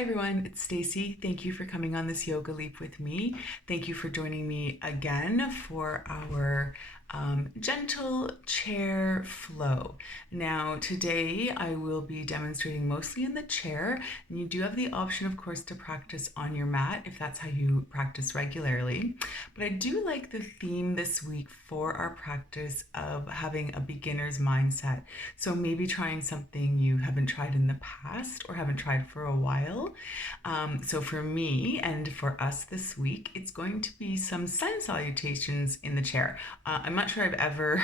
Hi everyone, it's Stacey. Thank you for coming on this yoga leap with me. Thank you for joining me again for our gentle chair flow. Now, today I will be demonstrating mostly in the chair, and you do have the option, of course, to practice on your mat if that's how you practice regularly. But I do like the theme this week for our practice of having a beginner's mindset. So maybe trying something you haven't tried in the past or haven't tried for a while. So for me and for us this week, it's going to be some sun salutations in the chair. I'm not sure I've ever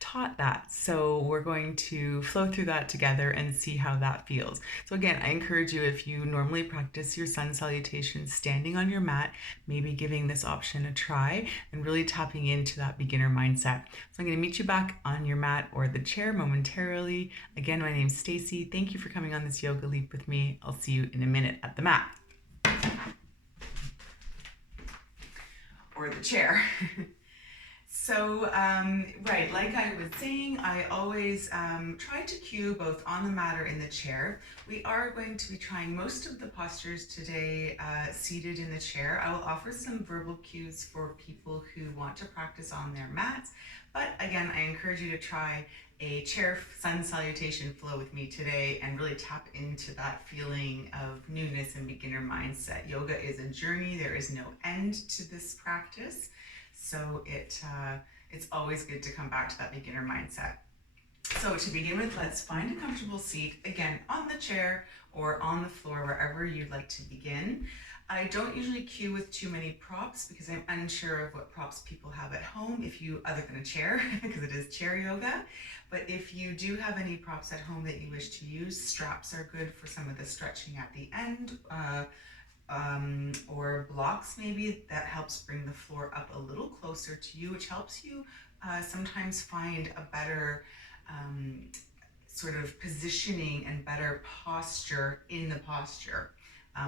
taught that. So we're going to flow through that together and see how that feels. So again, I encourage you, if you normally practice your sun salutations standing on your mat, maybe giving this option a try and really tapping into that beginner mindset. So I'm going to meet you back on your mat or the chair momentarily. Again, my name's Stacey. Thank you for coming on this yoga leap with me. I'll see you in a minute at the mat or the chair. So, right, like I was saying, I always try to cue both on the mat or in the chair. We are going to be trying most of the postures today seated in the chair. I will offer some verbal cues for people who want to practice on their mats. But again, I encourage you to try a chair sun salutation flow with me today and really tap into that feeling of newness and beginner mindset. Yoga is a journey. There is no end to this practice. So it's always good to come back to that beginner mindset. So to begin with, let's find a comfortable seat, again, on the chair or on the floor, wherever you'd like to begin. I don't usually cue with too many props because I'm unsure of what props people have at home, other than a chair, because it is chair yoga. But if you do have any props at home that you wish to use, straps are good for some of the stretching at the end. Or blocks maybe, that helps bring the floor up a little closer to you, which helps you sometimes find a better sort of positioning and better posture in the posture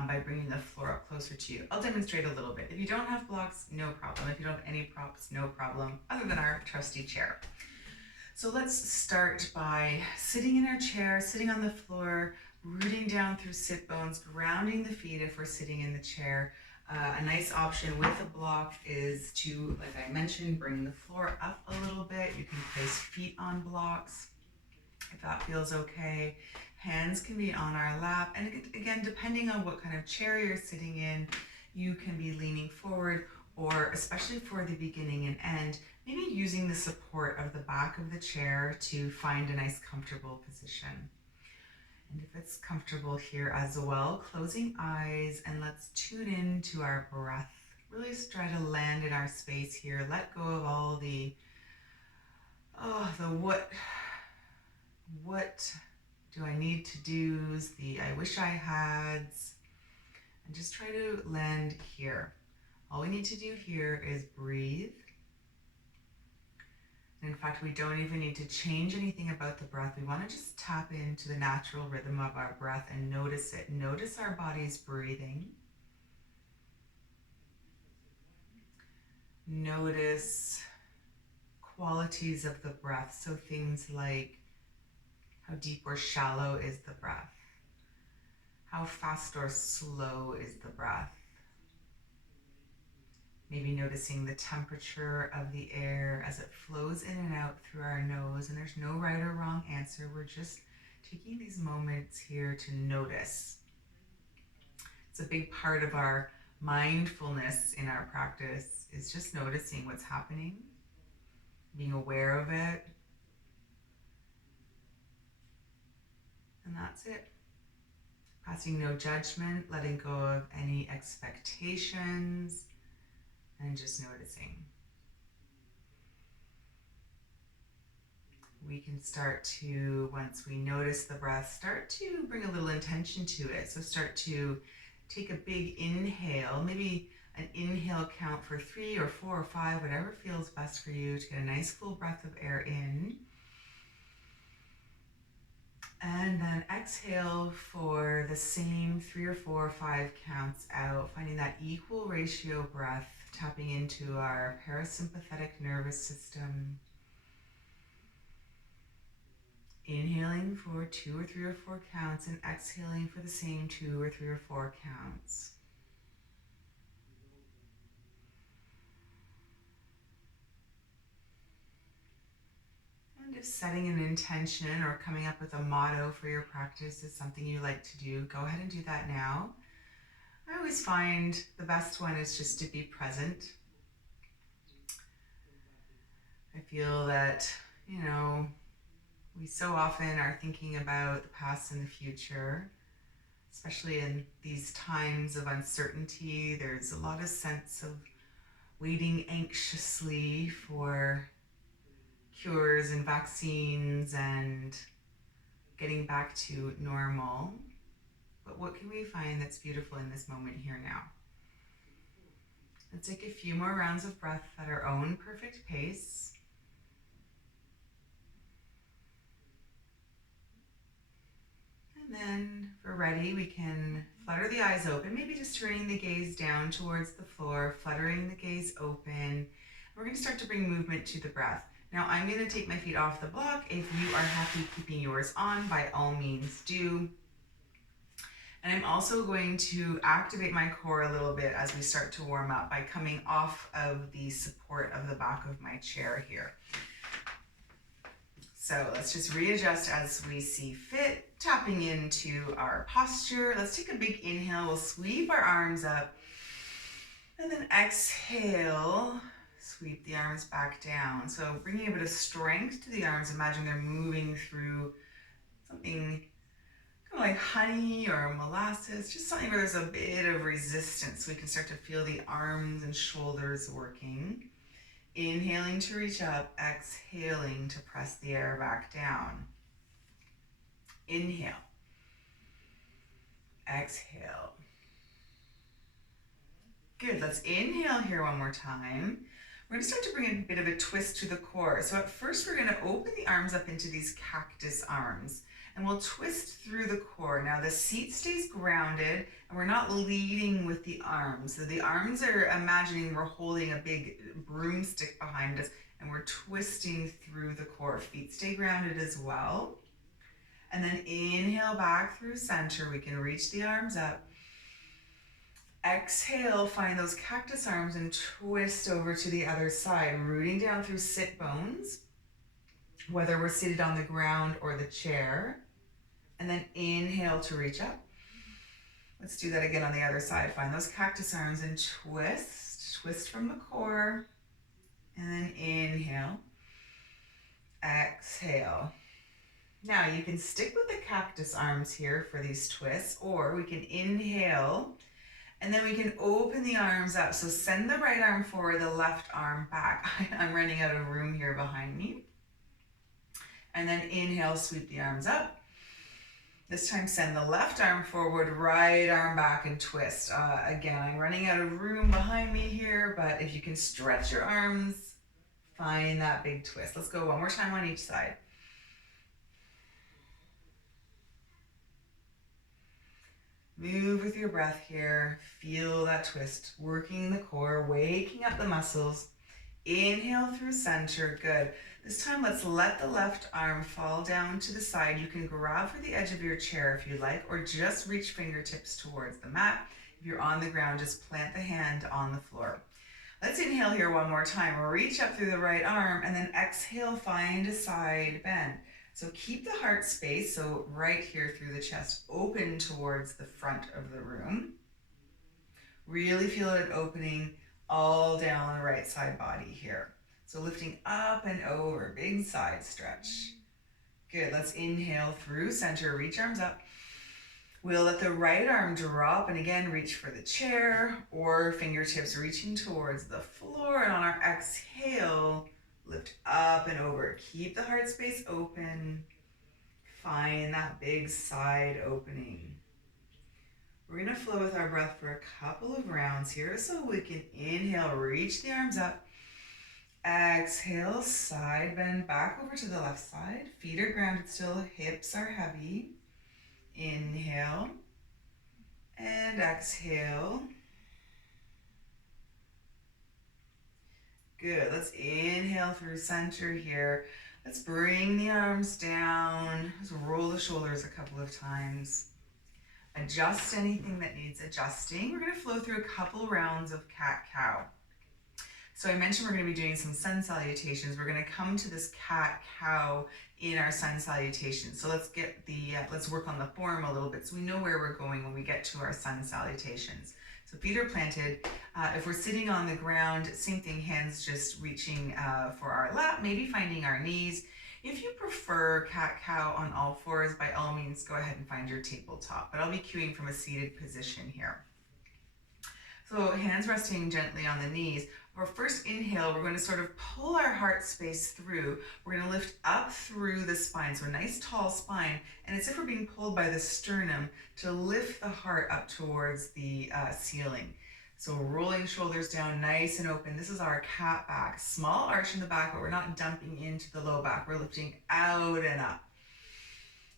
by bringing the floor up closer to you. I'll demonstrate a little bit. If you don't have blocks, no problem. If you don't have any props, no problem, other than our trusty chair. So let's start by sitting in our chair, sitting on the floor, rooting down through sit bones, grounding the feet if we're sitting in the chair. A nice option with a block is to, like I mentioned, bring the floor up a little bit. You can place feet on blocks if that feels okay. Hands can be on our lap. And again, depending on what kind of chair you're sitting in, you can be leaning forward, or especially for the beginning and end, maybe using the support of the back of the chair to find a nice comfortable position. And if it's comfortable here as well, closing eyes, and let's tune in to our breath. Really try to land in our space here. Let go of all the what do I need to do's, the I wish I had's, and just try to land here. All we need to do here is breathe. And in fact, we don't even need to change anything about the breath. We want to just tap into the natural rhythm of our breath and notice it. Notice our body's breathing. Notice qualities of the breath. So things like how deep or shallow is the breath? How fast or slow is the breath? Maybe noticing the temperature of the air as it flows in and out through our nose. And there's no right or wrong answer. We're just taking these moments here to notice. It's a big part of our mindfulness in our practice, is just noticing what's happening, being aware of it. And that's it. Passing no judgment, letting go of any expectations, and just noticing. We can start to, once we notice the breath, start to bring a little intention to it. So start to take a big inhale, maybe an inhale count for 3 or 4 or 5, whatever feels best for you, to get a nice full breath of air in. And then exhale for the same 3 or 4 or 5 counts out, finding that equal ratio breath, tapping into our parasympathetic nervous system. Inhaling for 2 or 3 or 4 counts and exhaling for the same 2 or 3 or 4 counts. And if setting an intention or coming up with a motto for your practice is something you like to do, go ahead and do that now. I always find the best one is just to be present. I feel that, we so often are thinking about the past and the future, especially in these times of uncertainty. There's a lot of sense of waiting anxiously for cures and vaccines and getting back to normal. But what can we find that's beautiful in this moment here now? Let's take a few more rounds of breath at our own perfect pace. And then, if we're ready, we can flutter the eyes open, maybe just turning the gaze down towards the floor, fluttering the gaze open. We're going to start to bring movement to the breath. Now, I'm going to take my feet off the block. If you are happy keeping yours on, by all means do. And I'm also going to activate my core a little bit as we start to warm up by coming off of the support of the back of my chair here. So let's just readjust as we see fit, tapping into our posture. Let's take a big inhale. We'll sweep our arms up. And then exhale, sweep the arms back down. So bringing a bit of strength to the arms. Imagine they're moving through something kind of like honey or molasses, just something where there's a bit of resistance. So we can start to feel the arms and shoulders working. Inhaling to reach up, exhaling to press the air back down. Inhale. Exhale. Good, let's inhale here one more time. We're going to start to bring a bit of a twist to the core. So at first we're going to open the arms up into these cactus arms and we'll twist through the core. Now the seat stays grounded and we're not leading with the arms. So the arms are imagining we're holding a big broomstick behind us and we're twisting through the core. Feet stay grounded as well. And then inhale back through center. We can reach the arms up. Exhale, find those cactus arms and twist over to the other side, rooting down through sit bones, whether we're seated on the ground or the chair. And then inhale to reach up. Let's do that again on the other side. Find those cactus arms and twist from the core. And then inhale, exhale. Now you can stick with the cactus arms here for these twists, or we can inhale and then we can open the arms up. So send the right arm forward, the left arm back. I'm running out of room here behind me. And then inhale, sweep the arms up. This time send the left arm forward, right arm back and twist. Again, I'm running out of room behind me here, but if you can stretch your arms, find that big twist. Let's go one more time on each side. Move with your breath here. Feel that twist, working the core, waking up the muscles. Inhale through center, good. This time let's let the left arm fall down to the side. You can grab for the edge of your chair if you like, or just reach fingertips towards the mat. If you're on the ground, just plant the hand on the floor. Let's inhale here one more time. Reach up through the right arm and then exhale, find a side bend. So keep the heart space, so right here through the chest, open towards the front of the room. Really feel it opening all down the right side body here. So lifting up and over, big side stretch. Good, let's inhale through center, reach arms up. We'll let the right arm drop and again, reach for the chair or fingertips reaching towards the floor. And on our exhale, lift up and over. Keep the heart space open. Find that big side opening. We're going to flow with our breath for a couple of rounds here. So we can inhale, reach the arms up. Exhale, side bend back over to the left side. Feet are grounded still, hips are heavy. Inhale and exhale. Good, let's inhale through center here. Let's bring the arms down. Let's roll the shoulders a couple of times. Adjust anything that needs adjusting. We're going to flow through a couple rounds of cat-cow. So I mentioned we're going to be doing some sun salutations. We're going to come to this cat-cow in our sun salutation. So let's get let's work on the form a little bit so we know where we're going when we get to our sun salutations. So feet are planted. If we're sitting on the ground, same thing, hands just reaching for our lap, maybe finding our knees. If you prefer cat-cow on all fours, by all means, go ahead and find your tabletop, but I'll be cueing from a seated position here. So hands resting gently on the knees. For first inhale, we're going to sort of pull our heart space through. We're going to lift up through the spine, so a nice tall spine, and it's as if we're being pulled by the sternum to lift the heart up towards the ceiling. So rolling shoulders down nice and open. This is our cat back. Small arch in the back, but we're not dumping into the low back. We're lifting out and up.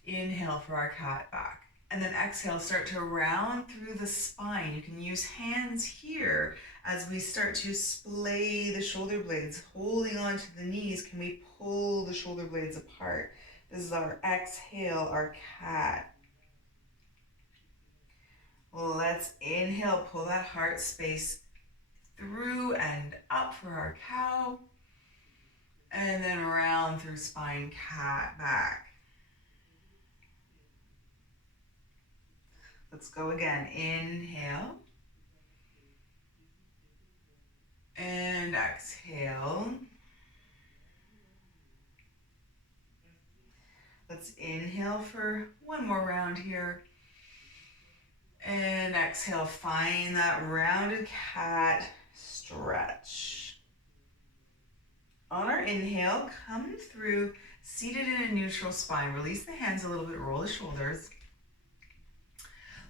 Inhale for our cat back. And then exhale, start to round through the spine. You can use hands here as we start to splay the shoulder blades. Holding on to the knees, can we pull the shoulder blades apart? This is our exhale, our cat. Let's inhale, pull that heart space through and up for our cow. And then round through spine, cat back. Let's go again. Inhale. And exhale. Let's inhale for one more round here. And exhale, find that rounded cat stretch. On our inhale, come through, seated in a neutral spine. Release the hands a little bit, roll the shoulders.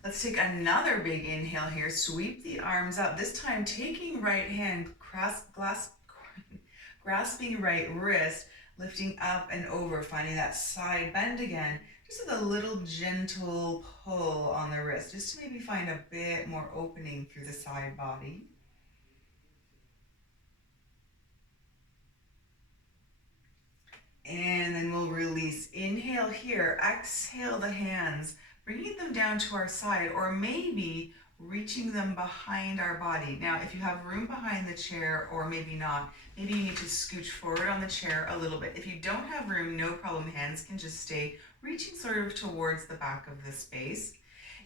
Let's take another big inhale here. Sweep the arms up. This time, taking right hand, grasping right wrist, lifting up and over, finding that side bend again. Just with a little gentle pull on the wrist, just to maybe find a bit more opening through the side body. And then we'll release. Inhale here. Exhale the hands, bringing them down to our side, or maybe reaching them behind our body. Now, if you have room behind the chair, or maybe not, maybe you need to scooch forward on the chair a little bit. If you don't have room, no problem. Hands can just stay reaching sort of towards the back of the space.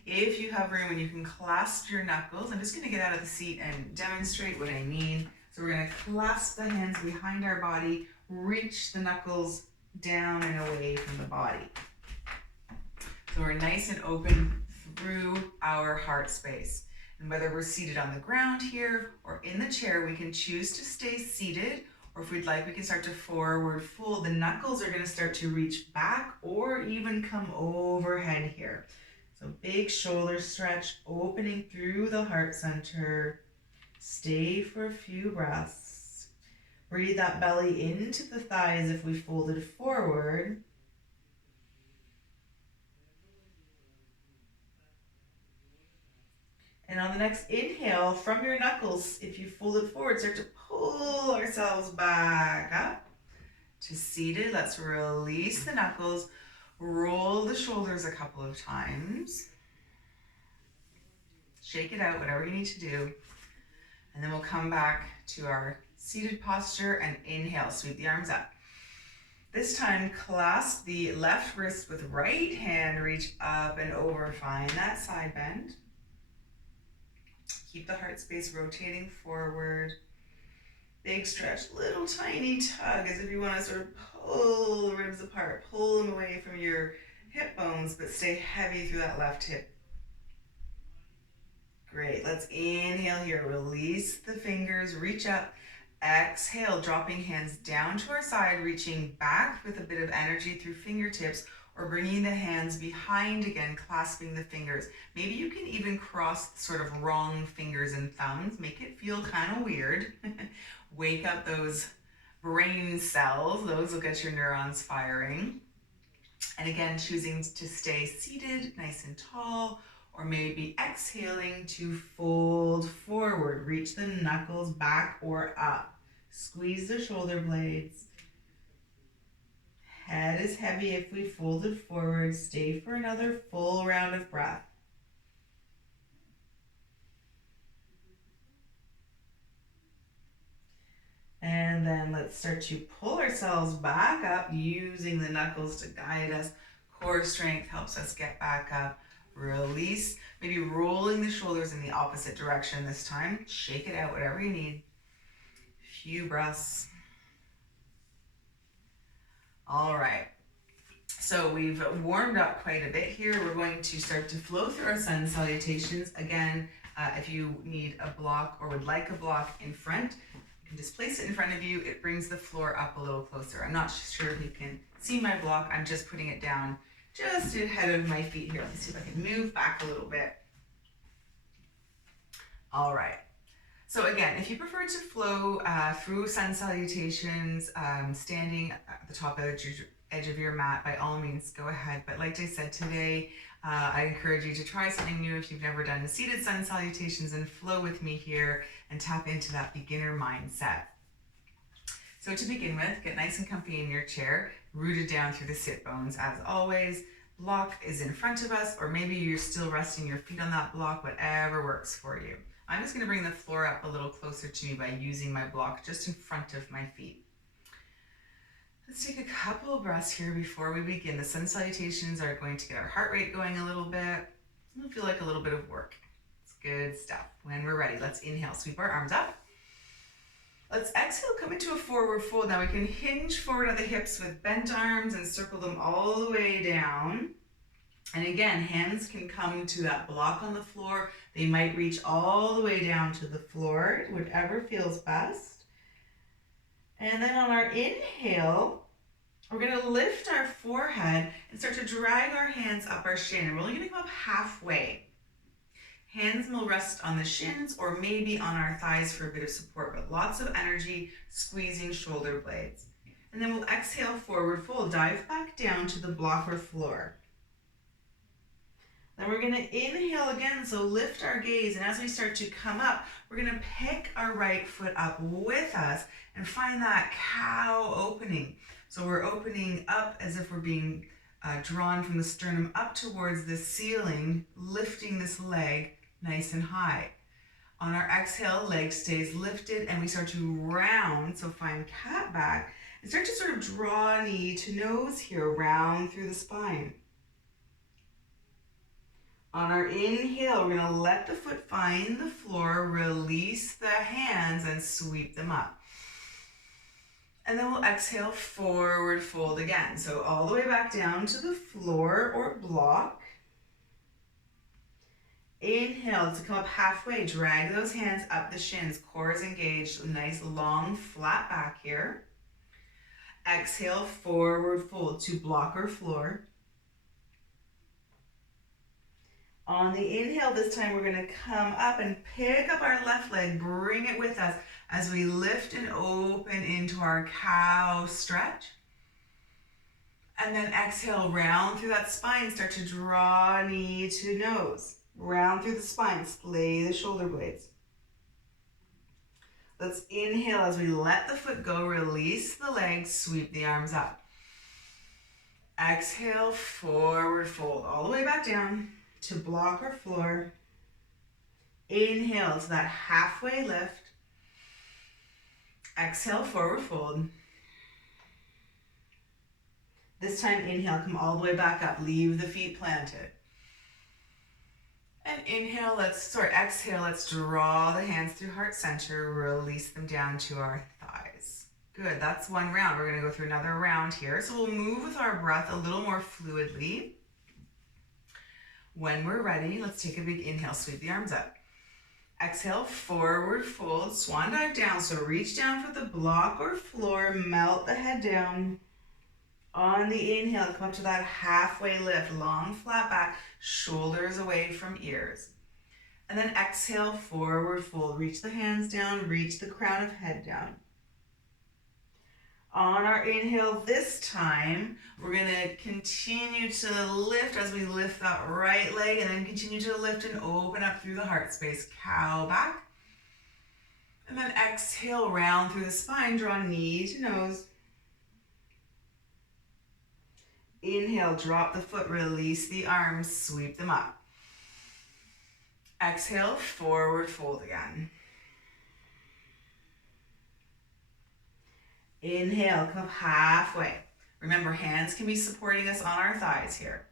If you have room and you can clasp your knuckles, I'm just going to get out of the seat and demonstrate what I mean. So we're going to clasp the hands behind our body, reach the knuckles down and away from the body. So we're nice and open through our heart space. And whether we're seated on the ground here or in the chair, we can choose to stay seated, or if we'd like, we can start to forward fold. The knuckles are going to start to reach back or even come overhead here. So big shoulder stretch, opening through the heart center. Stay for a few breaths. Breathe that belly into the thighs if we folded forward. And on the next inhale, from your knuckles, if you fold it forward, start to pull ourselves back up to seated. Let's release the knuckles, roll the shoulders a couple of times. Shake it out, whatever you need to do. And then we'll come back to our seated posture and inhale, sweep the arms up. This time, clasp the left wrist with right hand, reach up and over, find that side bend. Keep the heart space rotating forward. Big stretch, little tiny tug as if you want to sort of pull the ribs apart, pull them away from your hip bones, but stay heavy through that left hip. Great, let's inhale here, release the fingers, reach up. Exhale, dropping hands down to our side, reaching back with a bit of energy through fingertips, or bringing the hands behind again, clasping the fingers. Maybe you can even cross sort of wrong fingers and thumbs, make it feel kind of weird. Wake up those brain cells, those will get your neurons firing. And again, choosing to stay seated, nice and tall, or maybe exhaling to fold forward. Reach the knuckles back or up. Squeeze the shoulder blades. Head is heavy if we folded forward. Stay for another full round of breath. And then let's start to pull ourselves back up using the knuckles to guide us. Core strength helps us get back up. Release, maybe rolling the shoulders in the opposite direction this time. Shake it out, whatever you need. Few breaths. All right. So we've warmed up quite a bit here. We're going to start to flow through our sun salutations. Again, if you need a block or would like a block in front, you can just place it in front of you. It brings the floor up a little closer. I'm not sure if you can see my block. I'm just putting it down just ahead of my feet here. Let's see if I can move back a little bit. All right. So again, if you prefer to flow through sun salutations, standing at the top edge of your mat, by all means, go ahead. But like I said today, I encourage you to try something new if you've never done seated sun salutations and flow with me here and tap into that beginner mindset. So to begin with, get nice and comfy in your chair, rooted down through the sit bones as always. Block is in front of us, or maybe you're still resting your feet on that block, whatever works for you. I'm just going to bring the floor up a little closer to me by using my block just in front of my feet. Let's take a couple of breaths here before we begin. The sun salutations are going to get our heart rate going a little bit. It'll feel like a little bit of work. It's good stuff. When we're ready, let's inhale, sweep our arms up. Let's exhale, come into a forward fold. Now we can hinge forward at the hips with bent arms and circle them all the way down. And again, hands can come to that block on the floor. They might reach all the way down to the floor, whatever feels best. And then on our inhale, we're going to lift our forehead and start to drag our hands up our shin. And we're only going to come up halfway. Hands will rest on the shins or maybe on our thighs for a bit of support, but lots of energy squeezing shoulder blades. And then we'll exhale, forward fold, dive back down to the block or floor. Then we're going to inhale again, so lift our gaze, and as we start to come up, we're going to pick our right foot up with us and find that cow opening. So we're opening up as if we're being drawn from the sternum up towards the ceiling, lifting this leg nice and high. On our exhale, leg stays lifted, and we start to round, so find cat back, and start to sort of draw knee to nose here, round through the spine. On our inhale, we're going to let the foot find the floor, release the hands, and sweep them up. And then we'll exhale, forward fold again. So all the way back down to the floor or block. Inhale to come up halfway, drag those hands up the shins, core is engaged, nice long flat back here. Exhale, forward fold to block or floor. On the inhale this time, we're going to come up and pick up our left leg, bring it with us as we lift and open into our cow stretch. And then exhale, round through that spine, start to draw knee to nose. Round through the spine, splay the shoulder blades. Let's inhale as we let the foot go, release the legs, sweep the arms up. Exhale, forward fold, all the way back down to block or floor. Inhale to that halfway lift. Exhale, forward fold. This time, inhale, come all the way back up, leave the feet planted. And inhale, exhale, let's draw the hands through heart center, release them down to our thighs. Good, that's one round. We're gonna go through another round here. So we'll move with our breath a little more fluidly. When we're ready, let's take a big inhale, sweep the arms up. Exhale, forward fold, swan dive down. So reach down for the block or floor, melt the head down. On the inhale, come up to that halfway lift, long flat back, shoulders away from ears. And then exhale, forward fold, reach the hands down, reach the crown of head down. On our inhale this time, we're going to continue to lift as we lift that right leg and then continue to lift and open up through the heart space, cow back. And then exhale, round through the spine, draw knee to nose. Inhale, drop the foot, release the arms, sweep them up. Exhale, forward fold again. Inhale, come up halfway. Remember, hands can be supporting us on our thighs here.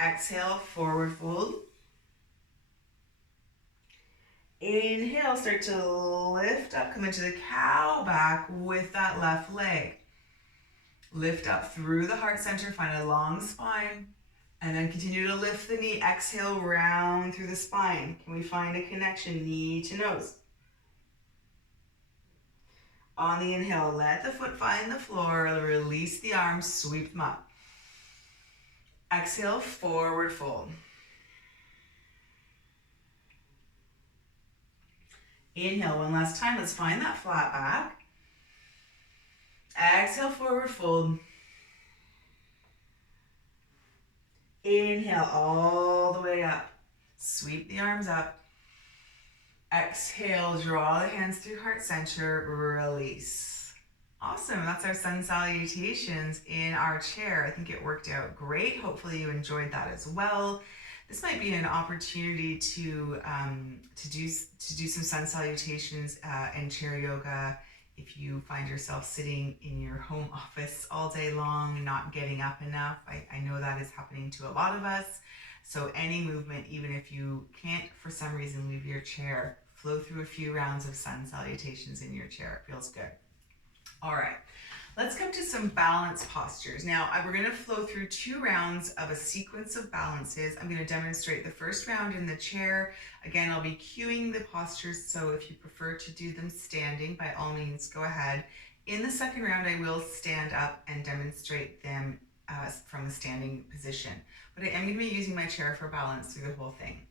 Exhale, forward fold. Inhale, start to lift up, come into the cow back with that left leg. Lift up through the heart center, find a long spine, and then continue to lift the knee. Exhale, round through the spine. Can we find a connection, knee to nose? On the inhale, let the foot find the floor, release the arms, sweep them up. Exhale, forward fold. Inhale one last time, let's find that flat back. Exhale, forward fold. Inhale all the way up. Sweep the arms up. Exhale, draw the hands through heart center, release. Awesome, that's our sun salutations in our chair. I think it worked out great. Hopefully you enjoyed that as well. This might be an opportunity to do some sun salutations and chair yoga if you find yourself sitting in your home office all day long and not getting up enough. I know that is happening to a lot of us. So any movement, even if you can't for some reason leave your chair, flow through a few rounds of sun salutations in your chair. It feels good. All right, let's come to some balance postures. Now, we're going to flow through 2 rounds of a sequence of balances. I'm going to demonstrate the first round in the chair. Again, I'll be cueing the postures, so if you prefer to do them standing, by all means, go ahead. In the second round, I will stand up and demonstrate them from a standing position. But I am going to be using my chair for balance through the whole thing.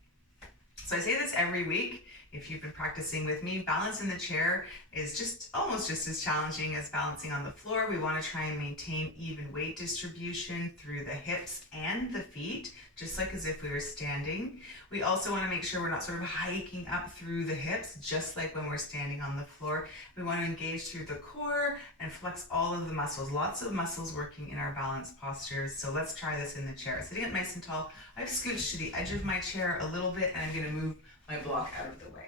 So I say this every week. If you've been practicing with me, balance in the chair is almost just as challenging as balancing on the floor. We want to try and maintain even weight distribution through the hips and the feet, just like as if we were standing. We also want to make sure we're not sort of hiking up through the hips, just like when we're standing on the floor. We want to engage through the core and flex all of the muscles. Lots of muscles working in our balance postures. So let's try this in the chair. Sitting up nice and tall, I've scooched to the edge of my chair a little bit, and I'm going to move my block out of the way.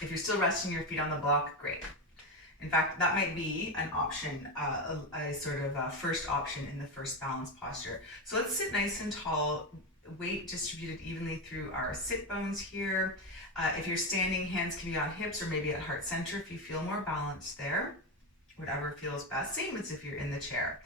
If you're still resting your feet on the block, great. In fact, that might be an option, a sort of first option in the first balance posture. So let's sit nice and tall, weight distributed evenly through our sit bones here. If you're standing, hands can be on hips or maybe at heart center if you feel more balanced there. Whatever feels best, same as if you're in the chair.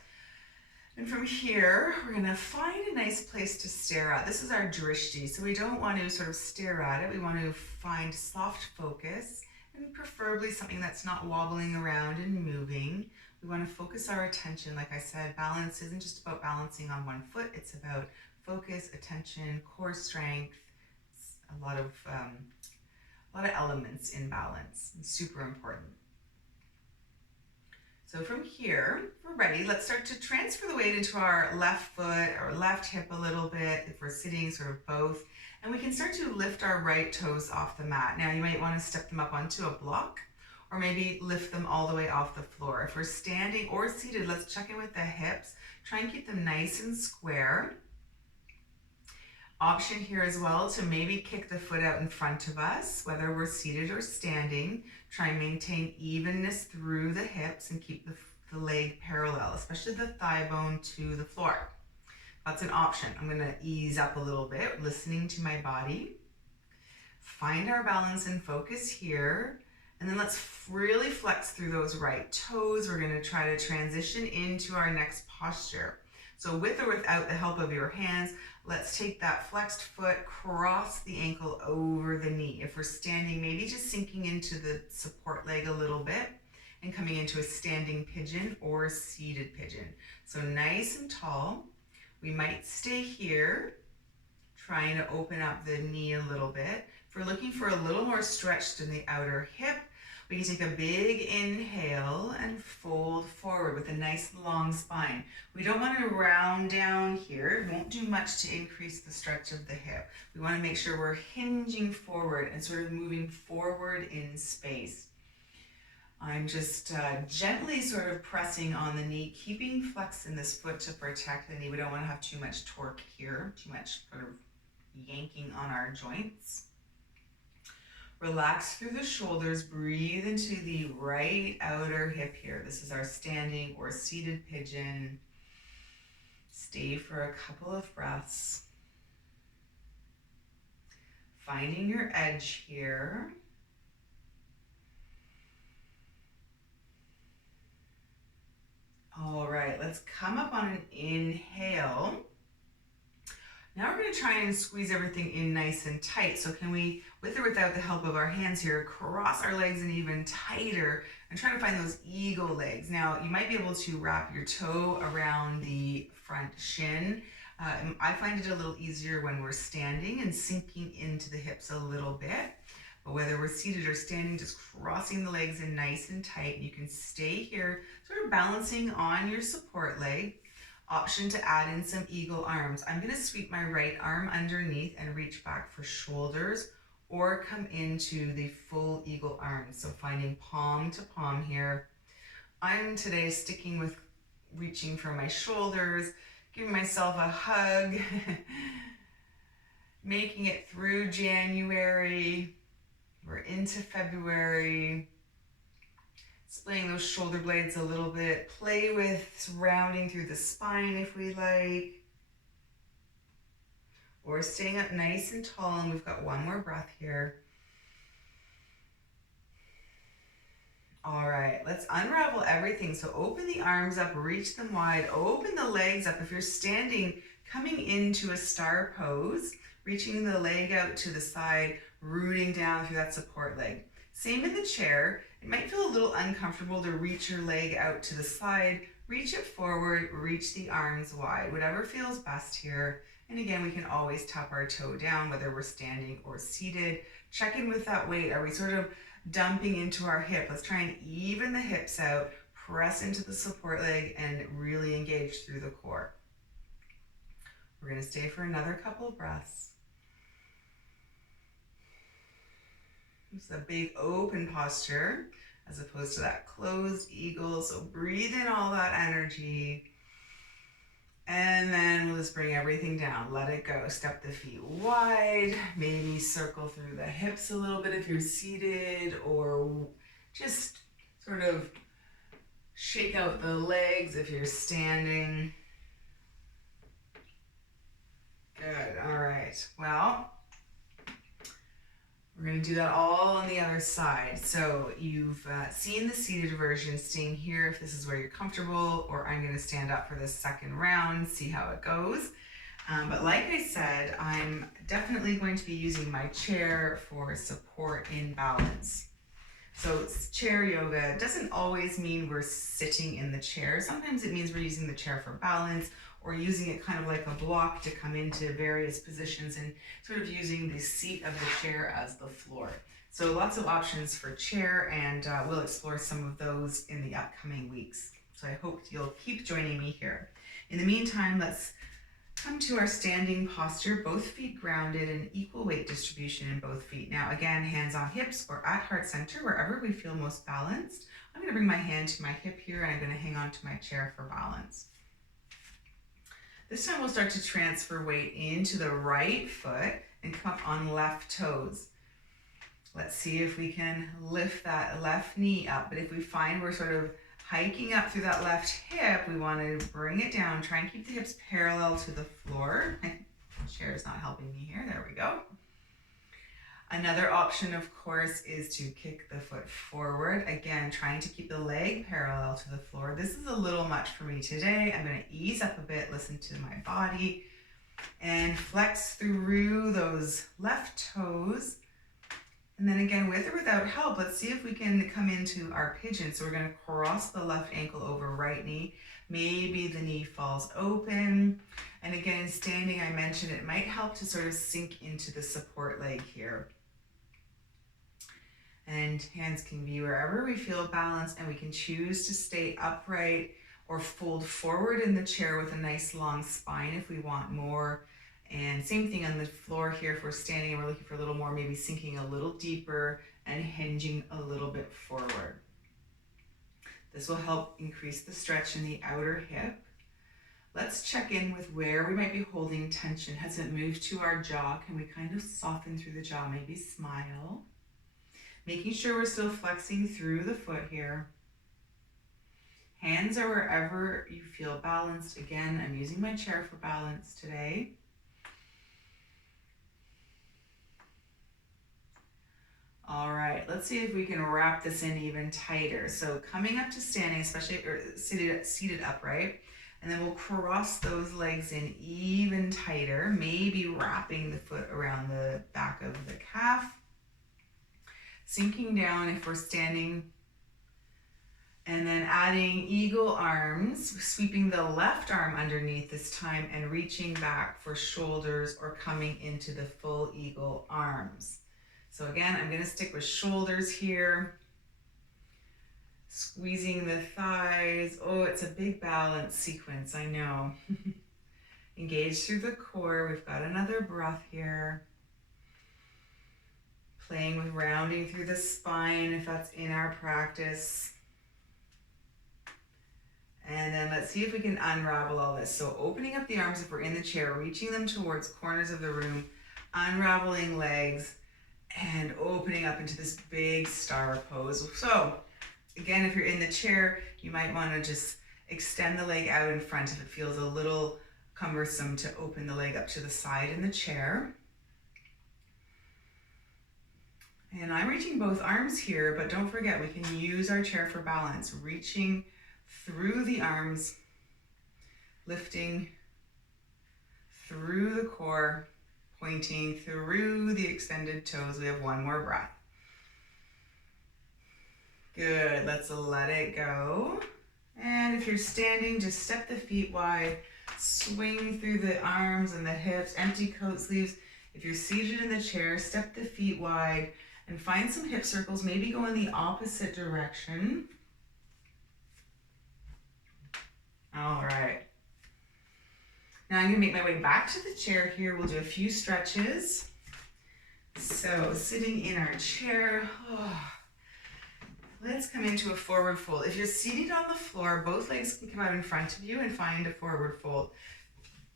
And from here, we're going to find a nice place to stare at. This is our drishti, so we don't want to sort of stare at it. We want to find soft focus, and preferably something that's not wobbling around and moving. We want to focus our attention. Like I said, balance isn't just about balancing on one foot. It's about focus, attention, core strength. It's a lot of elements in balance. It's super important. So from here, if we're ready, let's start to transfer the weight into our left foot or left hip a little bit if we're sitting, sort of both. And we can start to lift our right toes off the mat. Now you might want to step them up onto a block or maybe lift them all the way off the floor. If we're standing or seated, let's check in with the hips. Try and keep them nice and square. Option here as well to maybe kick the foot out in front of us, whether we're seated or standing. Try and maintain evenness through the hips and keep the leg parallel, especially the thigh bone to the floor. That's an option. I'm going to ease up a little bit, listening to my body. Find our balance and focus here. And then let's really flex through those right toes. We're going to try to transition into our next posture. So with or without the help of your hands, let's take that flexed foot, cross the ankle over the knee. If we're standing, maybe just sinking into the support leg a little bit and coming into a standing pigeon or seated pigeon. So nice and tall. We might stay here, trying to open up the knee a little bit. If we're looking for a little more stretched in the outer hip, we can take a big inhale and fold forward with a nice long spine. We don't want to round down here. It won't do much to increase the stretch of the hip. We want to make sure we're hinging forward and sort of moving forward in space. I'm just gently sort of pressing on the knee, keeping flex in this foot to protect the knee. We don't want to have too much torque here, too much sort of yanking on our joints. Relax through the shoulders, breathe into the right outer hip here. This is our standing or seated pigeon. Stay for a couple of breaths. Finding your edge here. All right, let's come up on an inhale. Now we're going to try and squeeze everything in nice and tight. So can we, with or without the help of our hands here, cross our legs in even tighter and try to find those eagle legs. Now you might be able to wrap your toe around the front shin. I find it a little easier when we're standing and sinking into the hips a little bit. But whether we're seated or standing, just crossing the legs in nice and tight. You can stay here, sort of balancing on your support leg. Option to add in some eagle arms. I'm going to sweep my right arm underneath and reach back for shoulders, or come into the full eagle arms. So finding palm to palm here. I'm today sticking with reaching for my shoulders, giving myself a hug, making it through January. We're into February. Splaying those shoulder blades a little bit. Play with rounding through the spine if we like. Or staying up nice and tall, and we've got one more breath here. All right, let's unravel everything. So open the arms up, reach them wide, open the legs up. If you're standing, coming into a star pose, reaching the leg out to the side, rooting down through that support leg. Same in the chair. It might feel a little uncomfortable to reach your leg out to the side. Reach it forward, reach the arms wide, whatever feels best here. And again, we can always tap our toe down, whether we're standing or seated. Check in with that weight. Are we sort of dumping into our hip? Let's try and even the hips out, press into the support leg, and really engage through the core. We're going to stay for another couple of breaths. It's a big open posture as opposed to that closed eagle. So breathe in all that energy. And then we'll just bring everything down. Let it go. Step the feet wide. Maybe circle through the hips a little bit if you're seated, or just sort of shake out the legs if you're standing. Good. All right. Well, we're going to do that all on the other side. So you've seen the seated version, staying here if this is where you're comfortable, or I'm going to stand up for this second round, see how it goes. But like I said, I'm definitely going to be using my chair for support in balance. So chair yoga doesn't always mean we're sitting in the chair. Sometimes it means we're using the chair for balance, or using it kind of like a block to come into various positions, and sort of using the seat of the chair as the floor. So lots of options for chair, and we'll explore some of those in the upcoming weeks. So I hope you'll keep joining me here. In the meantime, let's come to our standing posture, both feet grounded and equal weight distribution in both feet. Now again, hands on hips or at heart center, wherever we feel most balanced. I'm going to bring my hand to my hip here, and I'm going to hang on to my chair for balance. This time we'll start to transfer weight into the right foot and come up on left toes. Let's see if we can lift that left knee up. But if we find we're sort of hiking up through that left hip, we want to bring it down. Try and keep the hips parallel to the floor. The chair is not helping me here. There we go. Another option, of course, is to kick the foot forward. Again, trying to keep the leg parallel to the floor. This is a little much for me today. I'm going to ease up a bit, listen to my body, and flex through those left toes. And then again, with or without help, let's see if we can come into our pigeon. So we're going to cross the left ankle over right knee. Maybe the knee falls open. And again, standing, I mentioned it might help to sort of sink into the support leg here. And hands can be wherever we feel balanced, and we can choose to stay upright or fold forward in the chair with a nice long spine if we want more. And same thing on the floor here. If we're standing and we're looking for a little more, maybe sinking a little deeper and hinging a little bit forward. This will help increase the stretch in the outer hip. Let's check in with where we might be holding tension. Has it moved to our jaw? Can we kind of soften through the jaw? Maybe smile. Making sure we're still flexing through the foot here. Hands are wherever you feel balanced. Again, I'm using my chair for balance today. All right, let's see if we can wrap this in even tighter. So coming up to standing, especially or seated upright, and then we'll cross those legs in even tighter, maybe wrapping the foot around the back of the calf. Sinking down if we're standing, and then adding eagle arms, sweeping the left arm underneath this time and reaching back for shoulders or coming into the full eagle arms. So again, I'm going to stick with shoulders here, squeezing the thighs. Oh, it's a big balance sequence, I know. Engage through the core. We've got another breath here. Playing with rounding through the spine if that's in our practice. And then let's see if we can unravel all this. So opening up the arms if we're in the chair, reaching them towards corners of the room, unraveling legs, and opening up into this big star pose. So again, if you're in the chair, you might want to just extend the leg out in front if it feels a little cumbersome to open the leg up to the side in the chair. And I'm reaching both arms here, but don't forget we can use our chair for balance, reaching through the arms, lifting through the core, pointing through the extended toes. We have one more breath. Good, let's let it go. And if you're standing, just step the feet wide, swing through the arms and the hips, empty coat sleeves. If you're seated in the chair, step the feet wide and find some hip circles, maybe go in the opposite direction. All right. Now I'm gonna make my way back to the chair here. We'll do a few stretches. So sitting in our chair, let's come into a forward fold. If you're seated on the floor, both legs can come out in front of you and find a forward fold.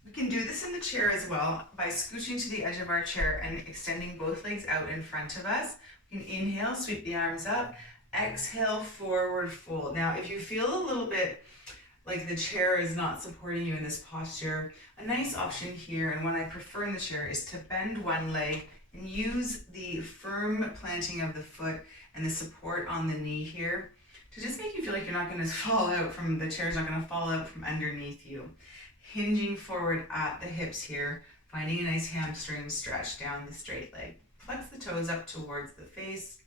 We can do this in the chair as well by scooching to the edge of our chair and extending both legs out in front of us. We can inhale, sweep the arms up, exhale, forward fold. Now, if you feel a little bit like the chair is not supporting you in this posture, a nice option here, and one I prefer in the chair, is to bend one leg and use the firm planting of the foot and the support on the knee here to just make you feel like you're not going to fall out from, the chair's not going to fall out from underneath you. Hinging forward at the hips here, finding a nice hamstring stretch down the straight leg. Flex the toes up towards the face.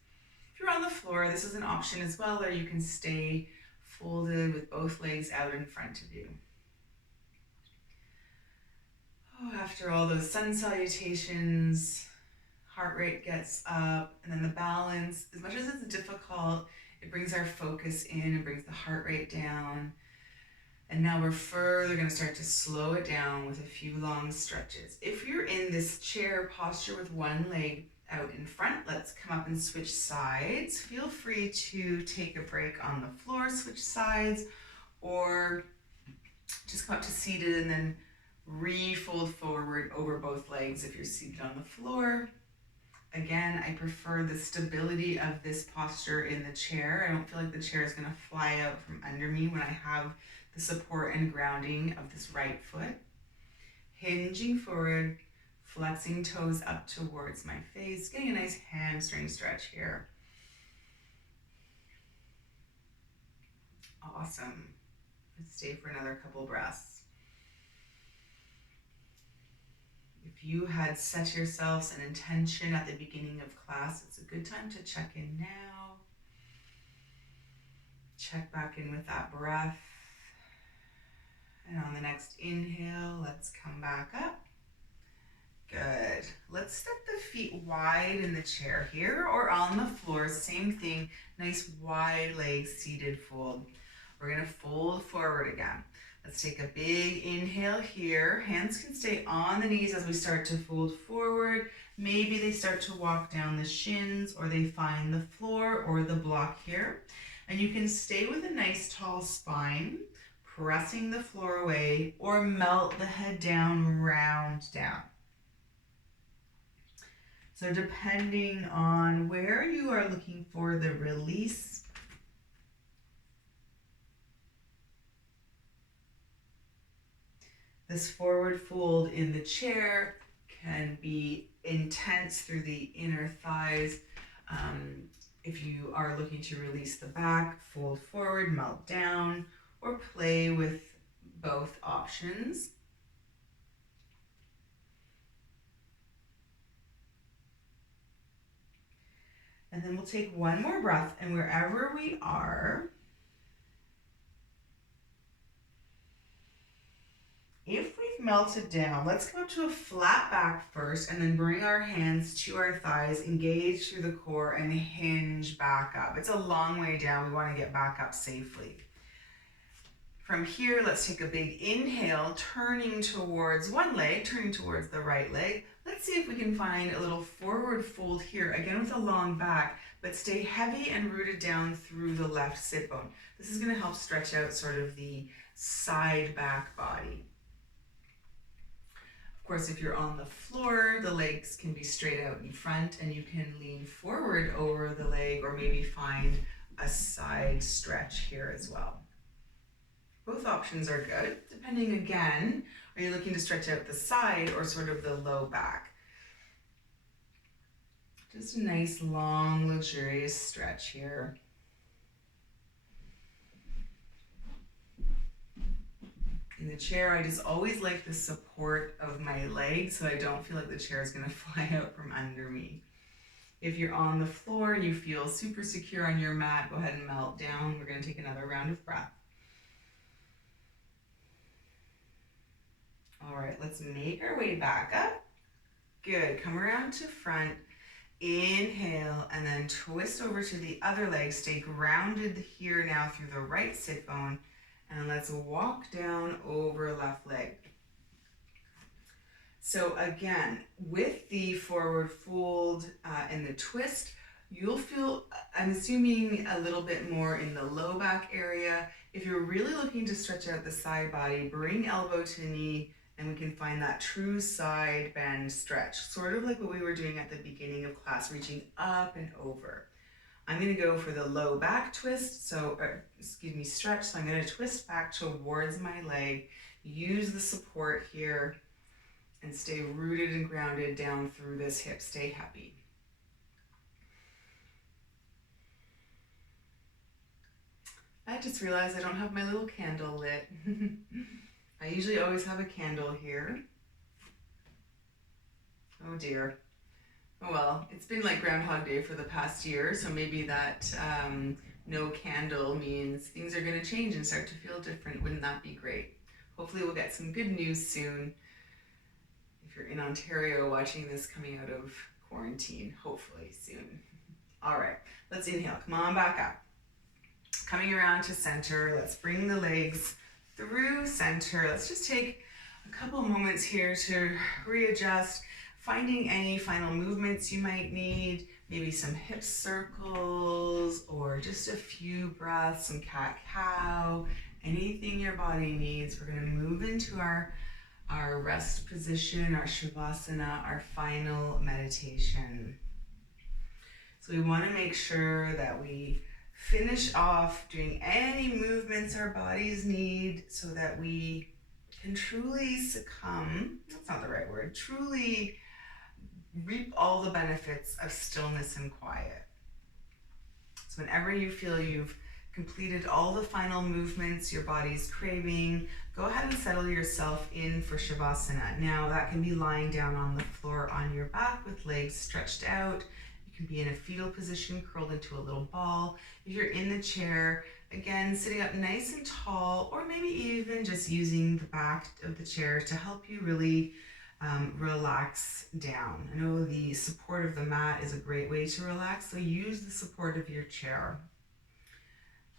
If you're on the floor, this is an option as well, or you can stay folded with both legs out in front of you. Oh, after all those sun salutations, heart rate gets up, and then the balance, as much as it's difficult, it brings our focus in and brings the heart rate down. And now we're further going to start to slow it down with a few long stretches. If you're in this chair posture with one leg out in front, let's come up and switch sides. Feel free to take a break on the floor, switch sides, or just come up to seated and then refold forward over both legs if you're seated on the floor. Again, I prefer the stability of this posture in the chair. I don't feel like the chair is going to fly out from under me when I have the support and grounding of this right foot. Hinging forward, flexing toes up towards my face, getting a nice hamstring stretch here. Awesome. Let's stay for another couple breaths. If you had set yourselves an intention at the beginning of class, it's a good time to check in now. Check back in with that breath. And on the next inhale, let's come back up. Good. Let's step the feet wide in the chair here or on the floor. Same thing. Nice wide legs, seated fold. We're going to fold forward again. Let's take a big inhale here. Hands can stay on the knees as we start to fold forward. Maybe they start to walk down the shins or they find the floor or the block here. And you can stay with a nice tall spine, pressing the floor away, or melt the head down, round down. So depending on where you are looking for the release, this forward fold in the chair can be intense through the inner thighs. If you are looking to release the back, fold forward, melt down, or play with both options. And then we'll take one more breath, and wherever we are, if we've melted down, let's go to a flat back first and then bring our hands to our thighs, engage through the core and hinge back up. It's a long way down. We want to get back up safely. From here, let's take a big inhale, turning towards one leg, turning towards the right leg. Let's see if we can find a little forward fold here, again with a long back, but stay heavy and rooted down through the left sit bone. This is going to help stretch out sort of the side back body. Of course, if you're on the floor, the legs can be straight out in front and you can lean forward over the leg or maybe find a side stretch here as well. Both options are good, depending again, are you looking to stretch out the side or sort of the low back? Just a nice, long, luxurious stretch here. In the chair, I just always like the support of my legs so I don't feel like the chair is going to fly out from under me. If you're on the floor and you feel super secure on your mat, go ahead and melt down. We're going to take another round of breath. All right, let's make our way back up. Good, come around to front, inhale, and then twist over to the other leg. Stay grounded here now through the right sit bone, and let's walk down over left leg. So again, with the forward fold and the twist, you'll feel, I'm assuming, a little bit more in the low back area. If you're really looking to stretch out the side body, bring elbow to knee, and we can find that true side bend stretch, sort of like what we were doing at the beginning of class, reaching up and over. I'm going to go for the low back twist, stretch. So I'm going to twist back towards my leg, use the support here, and stay rooted and grounded down through this hip. Stay happy. I just realized I don't have my little candle lit. I usually always have a candle here. Oh dear. Oh well, it's been like Groundhog Day for the past year, so maybe that no candle means things are going to change and start to feel different. Wouldn't that be great? Hopefully we'll get some good news soon. If you're in Ontario watching this coming out of quarantine, hopefully soon. All right, let's inhale. Come on back up. Coming around to center, let's bring the legs through center. Let's just take a couple moments here to readjust, finding any final movements you might need, maybe some hip circles or just a few breaths, some cat-cow, anything your body needs. We're going to move into our rest position, our Shavasana, our final meditation. So we want to make sure that we finish off doing any movements our bodies need so that we can truly succumb, that's not the right word, truly reap all the benefits of stillness and quiet. So whenever you feel you've completed all the final movements your body's craving, go ahead and settle yourself in for Shavasana. Now that can be lying down on the floor on your back with legs stretched out. You can be in a fetal position, curled into a little ball. If you're in the chair, again, sitting up nice and tall, or maybe even just using the back of the chair to help you really relax down. I know the support of the mat is a great way to relax, so use the support of your chair.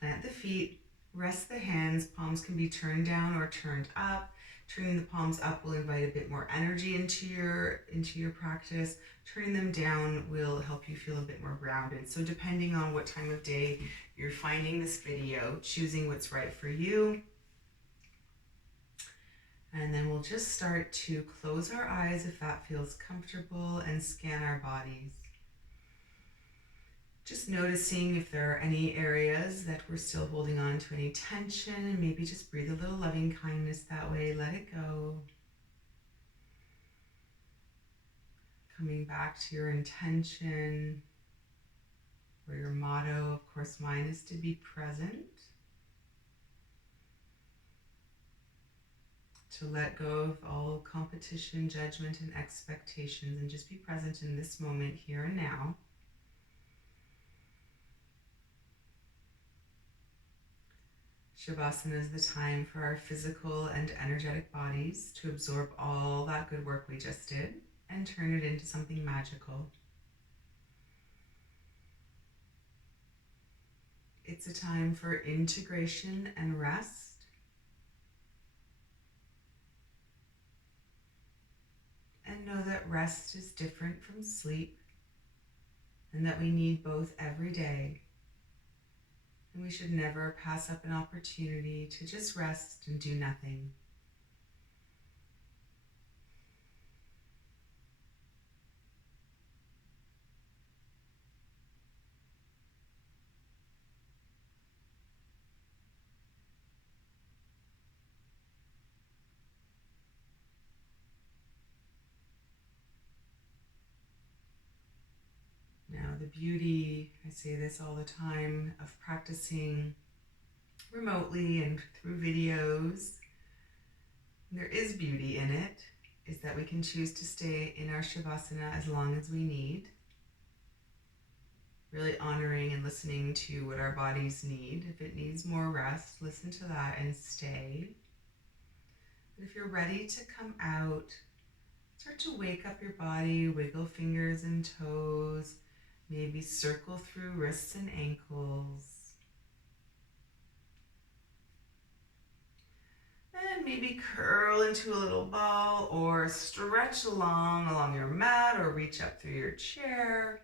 Plant the feet, rest the hands, palms can be turned down or turned up. Turning the palms up will invite a bit more energy into your practice. Turning them down will help you feel a bit more grounded. So depending on what time of day you're finding this video, choosing what's right for you. And then we'll just start to close our eyes if that feels comfortable and scan our bodies. Just noticing if there are any areas that we're still holding on to any tension, and maybe just breathe a little loving kindness that way, let it go. Coming back to your intention or your motto. Of course, mine is to be present. To let go of all competition, judgment, and expectations, and just be present in this moment, here and now. Shavasana is the time for our physical and energetic bodies to absorb all that good work we just did and turn it into something magical. It's a time for integration and rest. And know that rest is different from sleep, and that we need both every day. And we should never pass up an opportunity to just rest and do nothing. Now, the beauty, I say this all the time, of practicing remotely and through videos, and there is beauty in it, is that we can choose to stay in our Shavasana as long as we need. Really honoring and listening to what our bodies need. If it needs more rest, listen to that and stay. But if you're ready to come out, start to wake up your body, wiggle fingers and toes, maybe circle through wrists and ankles. And maybe curl into a little ball or stretch along your mat or reach up through your chair.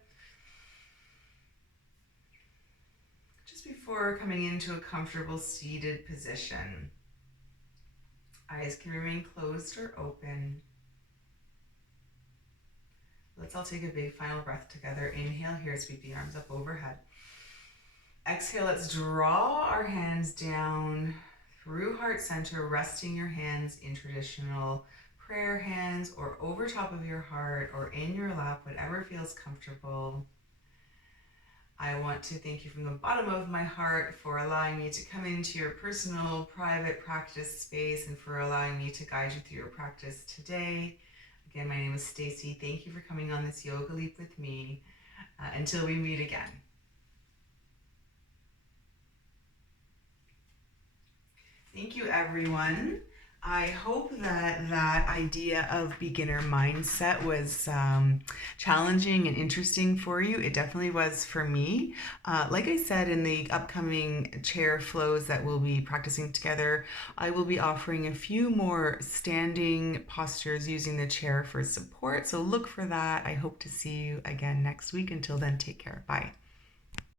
Just before coming into a comfortable seated position. Eyes can remain closed or open. Let's all take a big final breath together. Inhale here, sweep the arms up overhead. Exhale, let's draw our hands down through heart center, resting your hands in traditional prayer hands or over top of your heart or in your lap, whatever feels comfortable. I want to thank you from the bottom of my heart for allowing me to come into your personal, private practice space and for allowing me to guide you through your practice today. Again, my name is Stacey. Thank you for coming on this yoga leap with me. Until we meet again. Thank you, everyone. I hope that that idea of beginner mindset was challenging and interesting for you. It definitely was for me. Like I said, in the upcoming chair flows that we'll be practicing together, I will be offering a few more standing postures using the chair for support. So look for that. I hope to see you again next week. Until then, take care. Bye.